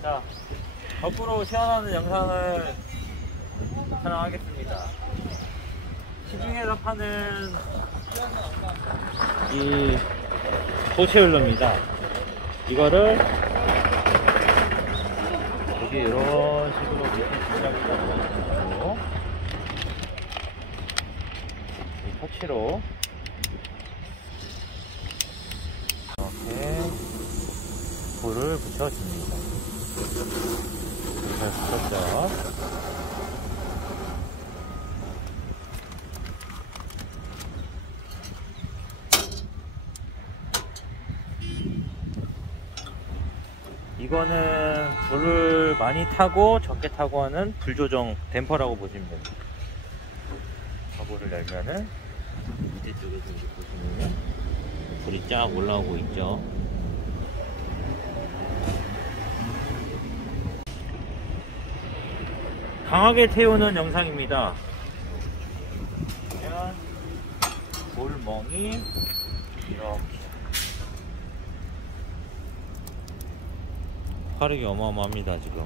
자, 거꾸로 시연하는 영상을 촬영하겠습니다. 시중에서 파는 이 보체율로입니다. 이거를 여기 이런 식으로 밑에 진작을 잡고 이 터치로 이렇게 불을 붙여줍니다. 잘 붙였죠. 이거는 불을 많이 타고 적게 타고 하는 불 조정 댐퍼라고 보시면 됩니다. 가보를 열면은 밑에 쪽에서 이렇게 보시면 불이 쫙 올라오고 있죠. 강하게 태우는 영상입니다. 그러면 볼멍이 이렇게 화력이 어마어마합니다. 지금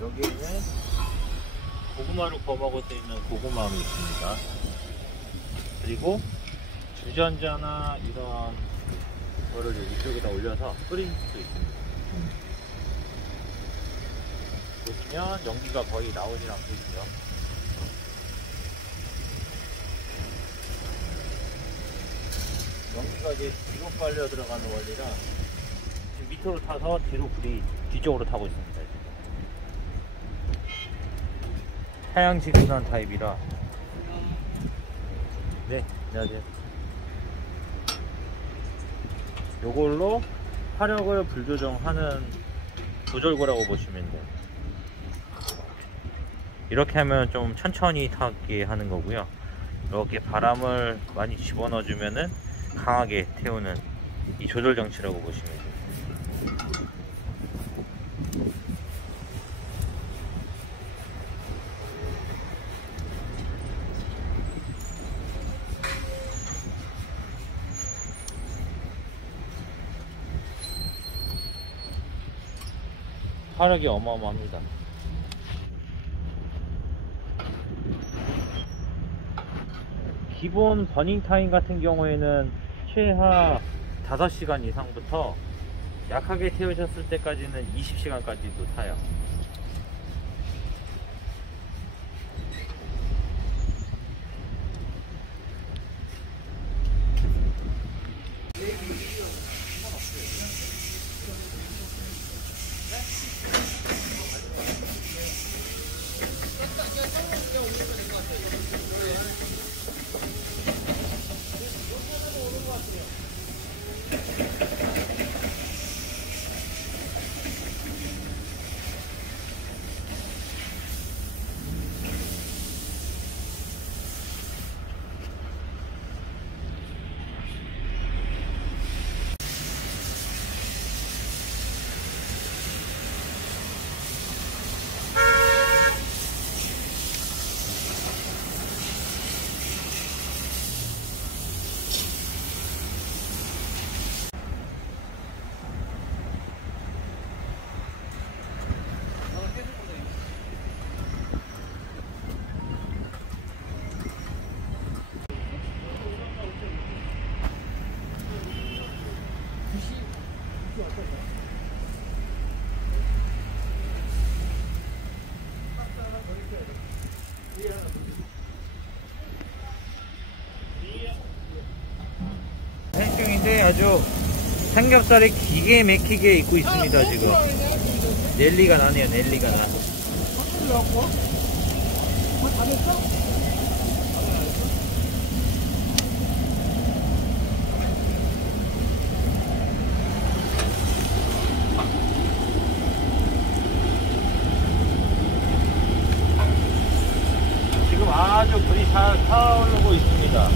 여기에는 고구마를 구워 먹을 수 있는 고구마음이 있습니다. 그리고 주전자나 이런 거를 이쪽에다 올려서 끓일 수 있습니다. 보시면 연기가 거의 나오질 않고 있죠. 연기가 이제 뒤로 빨려 들어가는 원리라 지금 밑으로 타서 뒤로 불이 뒤쪽으로 타고 있습니다. 하향지근한 타입이라. 네, 안녕하세요. 요걸로 화력을 불조정하는 조절구라고 보시면 돼요. 이렇게 하면 좀 천천히 타게 하는 거고요. 이렇게 바람을 많이 집어넣어 주면은 강하게 태우는 이 조절 장치라고 보시면 돼요. 화력이 어마어마합니다. 기본 버닝 타임 같은 경우에는 최하 5시간 이상부터 약하게 태우셨을 때까지는 20시간까지도 타요. 생중인데 아주 삼겹살이 기계 막히게 익고 있습니다. 지금 넬리가 나네요. 넬리가 나. 지금 아주 불이 잘 타오르고 있습니다.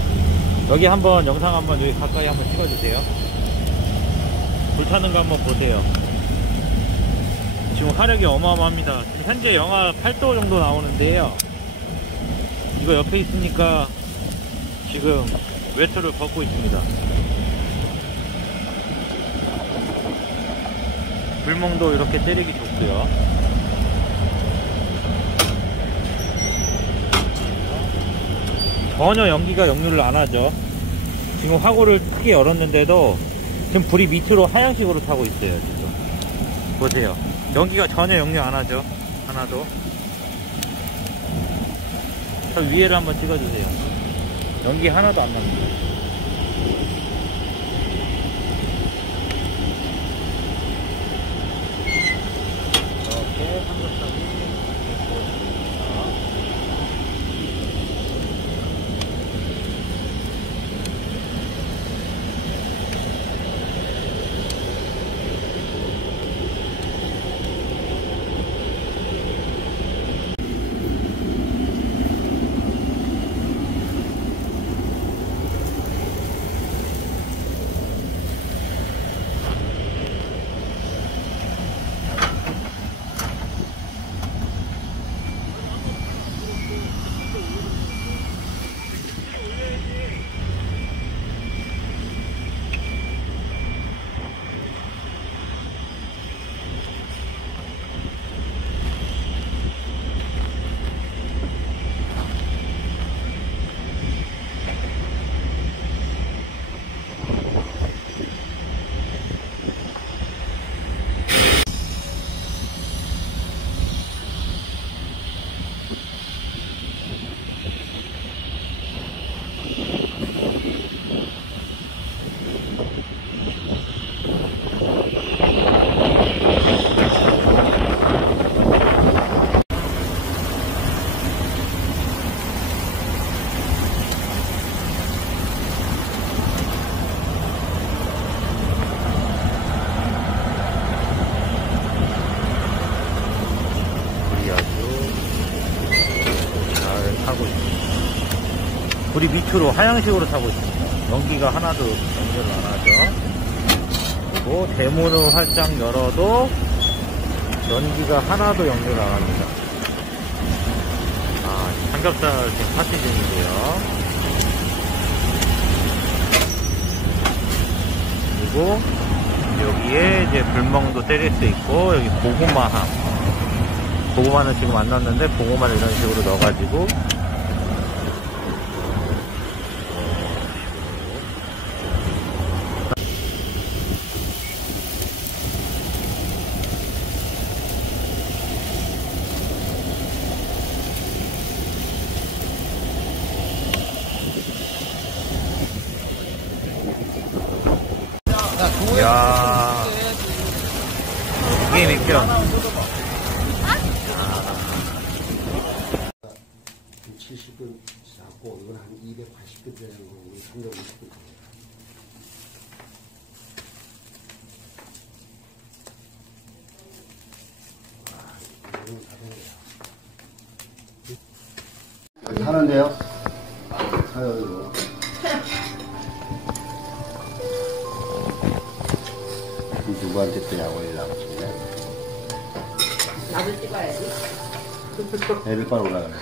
여기 한번 영상 한번 여기 가까이 한번 찍어주세요. 불타는 거 한번 보세요. 지금 화력이 어마어마합니다. 지금 현재 영하 8도 정도 나오는데요. 이거 옆에 있으니까 지금 외투를 벗고 있습니다. 불멍도 이렇게 때리기 좋고요. 전혀 연기가 역류를 안 하죠. 지금 화구를 크게 열었는데도 지금 불이 밑으로 하향식으로 타고 있어요. 지금 보세요. 연기가 전혀 역류 안 하죠. 하나도. 저 위에를 한번 찍어주세요. 연기 하나도 안 납니다. 이렇게 삼겹살이 구워집니다. 불이 밑으로 하향식으로 타고 있습니다. 연기가 하나도 연결을 안 하죠. 그리고 대문을 활짝 열어도 연기가 하나도 연결을 안 합니다. 삼겹살 지금 파티 중이고요. 그리고 여기에 이제 불멍도 때릴 수 있고, 여기 고구마함. 고구마는 지금 안 넣었는데 고구마를 이런 식으로 넣어가지고 이야, 이게 맥혀. 70분 잡고 이건 한 280분 정도, 350분. 여기 하는데요? 사요 이거. 누구한테 또 약올리려고 나왔습니다. 나도 찍어야지. 애들 빨리 올라가네.